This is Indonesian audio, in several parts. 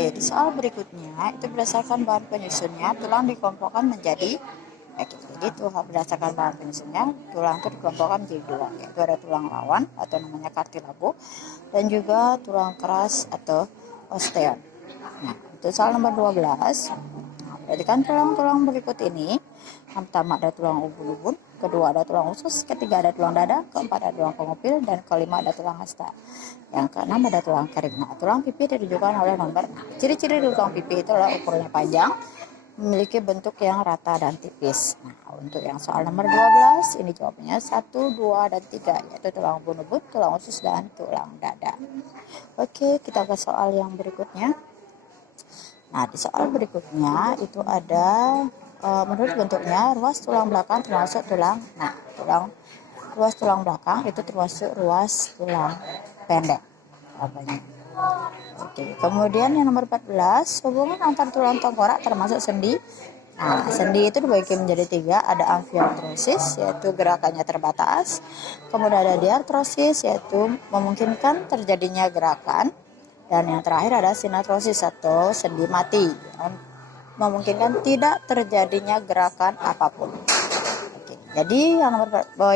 Oke, di soal berikutnya itu berdasarkan bahan penyusunnya tulang dikelompokkan menjadi jadi berdasarkan bahan penyusunnya tulang itu dikelompokkan menjadi dua, yaitu ada tulang lawan atau namanya kartilago dan juga tulang keras atau osteon. Nah, untuk soal nomor 12, perhatikan tulang-tulang berikut ini. Yang pertama ada tulang ubun-ubun, kedua ada tulang usus, ketiga ada tulang dada, keempat ada tulang pengupil, dan kelima ada tulang hasta. Yang keenam ada tulang kering. Nah, tulang pipi ditunjukkan oleh nomor 6. Ciri-ciri tulang pipi itu adalah ukurannya panjang, memiliki bentuk yang rata dan tipis. Nah, untuk yang soal nomor 12, ini jawabannya 1, 2, dan 3, yaitu tulang ubun-ubun, tulang usus, dan tulang dada. Oke, kita ke soal yang berikutnya. Nah, di soal berikutnya itu ada menurut bentuknya ruas tulang belakang termasuk tulang. Nah, ruas tulang belakang itu termasuk ruas tulang pendek. Apanya? Oke, kemudian yang nomor 14, hubungan antar tulang tengkorak termasuk sendi. Nah, sendi itu dibagi menjadi 3, ada amfiartrosis yaitu gerakannya terbatas, kemudian ada diartrosis yaitu memungkinkan terjadinya gerakan, dan yang terakhir ada sinartrosis atau sendi mati, memungkinkan tidak terjadinya gerakan apapun. Oke, jadi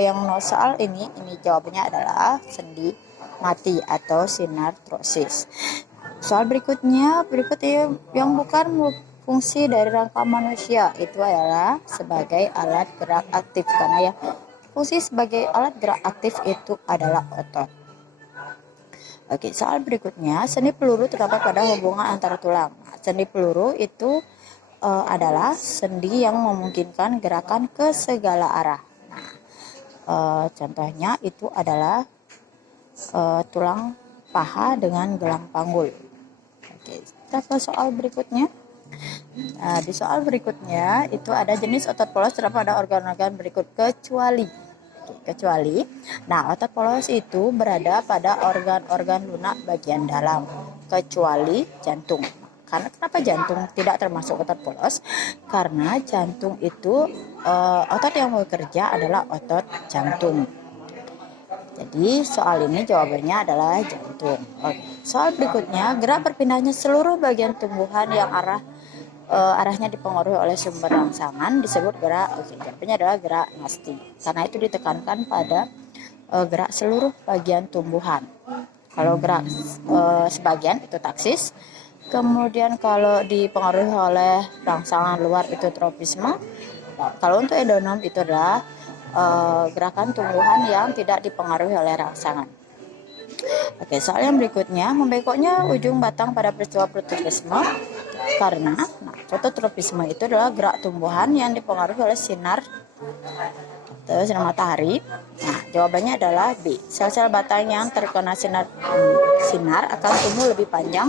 yang soal ini jawabannya adalah sendi mati atau sinartrosis. Soal berikutnya, yang bukan fungsi dari rangka manusia itu adalah sebagai alat gerak aktif, karena yang fungsi sebagai alat gerak aktif itu adalah otot. Oke, soal berikutnya, sendi peluru terdapat pada hubungan antara tulang. Sendi peluru itu adalah sendi yang memungkinkan gerakan ke segala arah. Nah, contohnya itu adalah tulang paha dengan gelang panggul. Oke, kita ke soal berikutnya. Nah, di soal berikutnya itu ada jenis otot polos terdapat pada organ-organ berikut kecuali. Nah, otot polos itu berada pada organ-organ lunak bagian dalam kecuali jantung. Karena kenapa jantung tidak termasuk otot polos? Karena jantung itu otot yang bekerja adalah otot jantung. Jadi soal ini jawabannya adalah jantung. Oke. Soal berikutnya, gerak berpindahnya seluruh bagian tumbuhan yang arahnya dipengaruhi oleh sumber rangsangan disebut gerak. Oke, jawabannya adalah gerak nasti. Karena itu ditekankan pada gerak seluruh bagian tumbuhan. Kalau gerak sebagian itu taksis. Kemudian kalau dipengaruhi oleh rangsangan luar itu tropisme. Kalau untuk endonom itu adalah gerakan tumbuhan yang tidak dipengaruhi oleh rangsangan. Oke, soal yang berikutnya, membengkoknya ujung batang pada peristiwa fototropisme karena fototropisme itu adalah gerak tumbuhan yang dipengaruhi oleh sinar matahari. Nah, jawabannya adalah B. Sel-sel batang yang terkena sinar akan tumbuh lebih panjang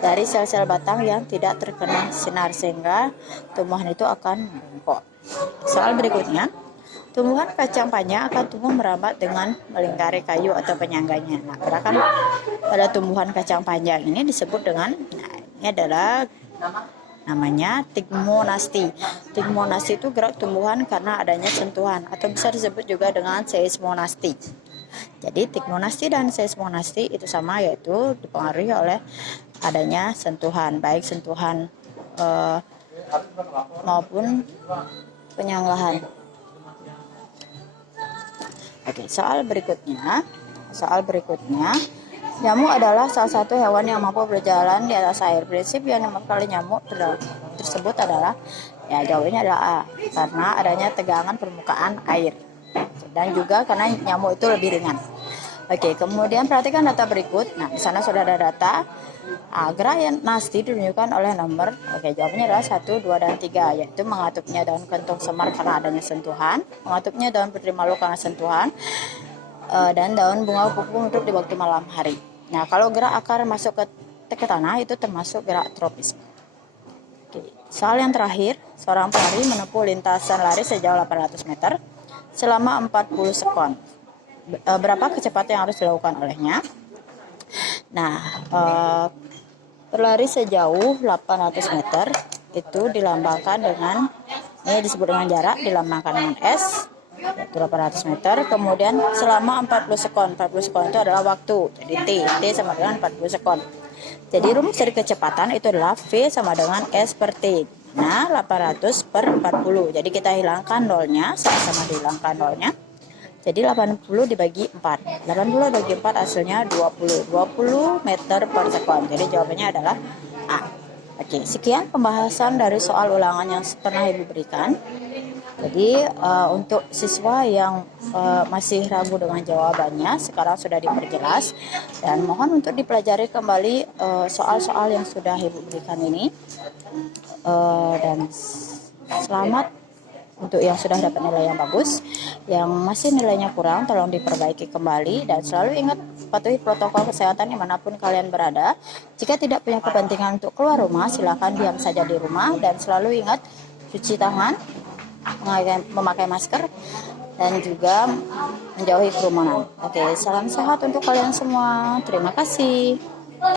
dari sel-sel batang yang tidak terkena sinar, sehingga tumbuhan itu akan membengkok. Soal berikutnya, tumbuhan kacang panjang akan tumbuh merambat dengan melingkari kayu atau penyangganya. Nah, gerakan pada tumbuhan kacang panjang ini disebut dengan, ini adalah namanya tigmonasti. Tigmonasti itu gerak tumbuhan karena adanya sentuhan, atau bisa disebut juga dengan seismonasti. Jadi tigmonasti dan seismonasti itu sama, yaitu dipengaruhi oleh adanya sentuhan, baik sentuhan maupun penyanggahan. Oke, soal berikutnya, nyamuk adalah salah satu hewan yang mampu berjalan di atas air. Prinsip yang dimaksud nyamuk tersebut adalah, jawabannya adalah A, karena adanya tegangan permukaan air, dan juga karena nyamuk itu lebih ringan. Oke, kemudian perhatikan data berikut. Nah, di sana sudah ada data. Gerak yang nasti ditunjukkan oleh nomor. Oke, jawabannya adalah 1, 2, dan 3, yaitu mengatupnya daun kentung semar karena adanya sentuhan, mengatupnya daun putri malu karena sentuhan, dan daun bunga kupu untuk di waktu malam hari. Nah, kalau gerak akar masuk ke tanah itu termasuk gerak tropis. Oke, soal yang terakhir, seorang pelari menempuh lintasan lari sejauh 800 meter selama 40 sekon. Berapa kecepatan yang harus dilakukan olehnya? Nah, berlari sejauh 800 meter itu dilambangkan dengan, ini disebut dengan jarak, dilambangkan dengan S, yaitu 800 meter. Kemudian selama 40 sekon. 40 sekon itu adalah waktu, jadi T sama dengan 40 sekon. Jadi rumus dari kecepatan itu adalah V sama dengan S per T. Nah, 800 per 40. Jadi kita hilangkan nolnya, sama-sama dihilangkan nolnya. Jadi 80 dibagi 4. 80 dibagi 4 hasilnya 20. 20 meter per sekon. Jadi jawabannya adalah A. Oke, sekian pembahasan dari soal ulangan yang pernah Ibu berikan. Jadi untuk siswa yang masih ragu dengan jawabannya, sekarang sudah diperjelas, dan mohon untuk dipelajari kembali soal-soal yang sudah Ibu berikan ini. Dan selamat untuk yang sudah dapat nilai yang bagus. Yang masih nilainya kurang, tolong diperbaiki kembali, dan selalu ingat patuhi protokol kesehatan dimanapun kalian berada. Jika tidak punya kepentingan untuk keluar rumah, silakan diam saja di rumah, dan selalu ingat cuci tangan, memakai masker, dan juga menjauhi kerumunan. Oke, salam sehat untuk kalian semua. Terima kasih.